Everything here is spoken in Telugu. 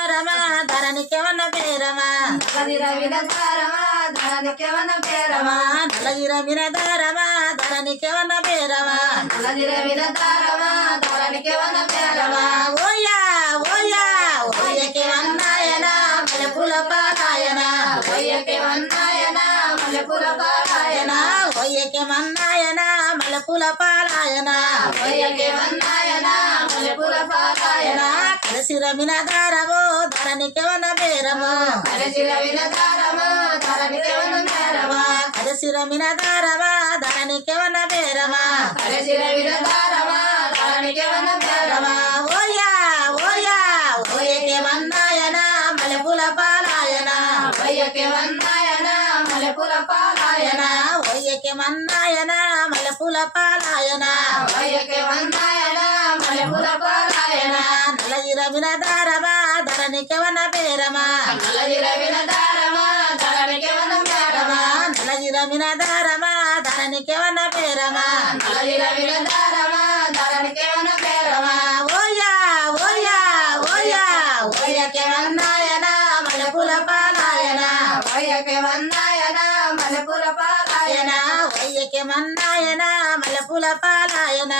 దారమా ధరణికెవన్న పేరమా నలగిరవిన దారమా ధరణికెవన్న పేరమా నలగిరమిన దారమా ధరణికెవన్న పేరమా నలగిరవిన దారమా ధరణికెవన్న పేరమా ఓయా ఓయా ఓయకే వన్నాయన మలపుల పాలాయన ఓయకే వన్నాయన మలపుల పాలాయన ఓయకే వన్నాయన మలపుల పాలాయన ఓయకే వన్నాయన మలపుల పాలాయన కలసిరమిన దారమో ధరణికెవన్న పేరమో కలసిరవిన దారమా ధరణికెవన్న పేరమా కలసిరమిన దారమా ధరణికెవన్న పేరమా కలసిరవిన దారమా ధరణికెవన్న పేరమా ఓయా ఓయా ఓయకే వన్నాయన మలపుల పాలాయన ఓయకే వన్నాయన మలపుల పాలాయన ఓయకే వన్నాయన మలపుల పాలాయన ఓయకే వన్నాయన మలపుల పాలాయన నలగిరమిన దారమా ధరణికెవన్న పేరమా నలగిరవిన దారమా ధరణికెవన్న పేరమా నలగిరమిన దారమా ధరణికెవన్న పేరమా నలగిరవిన దారమా ధరణికెవన్న పేరమా ఓయా ఓయా ఓయా ఓయకే వన్నాయన మలపుల పాలాయన ఓయకే వన్నాయన మలపుల పాలాయన ఓయకే వన్నాయన మలపుల పాలాయన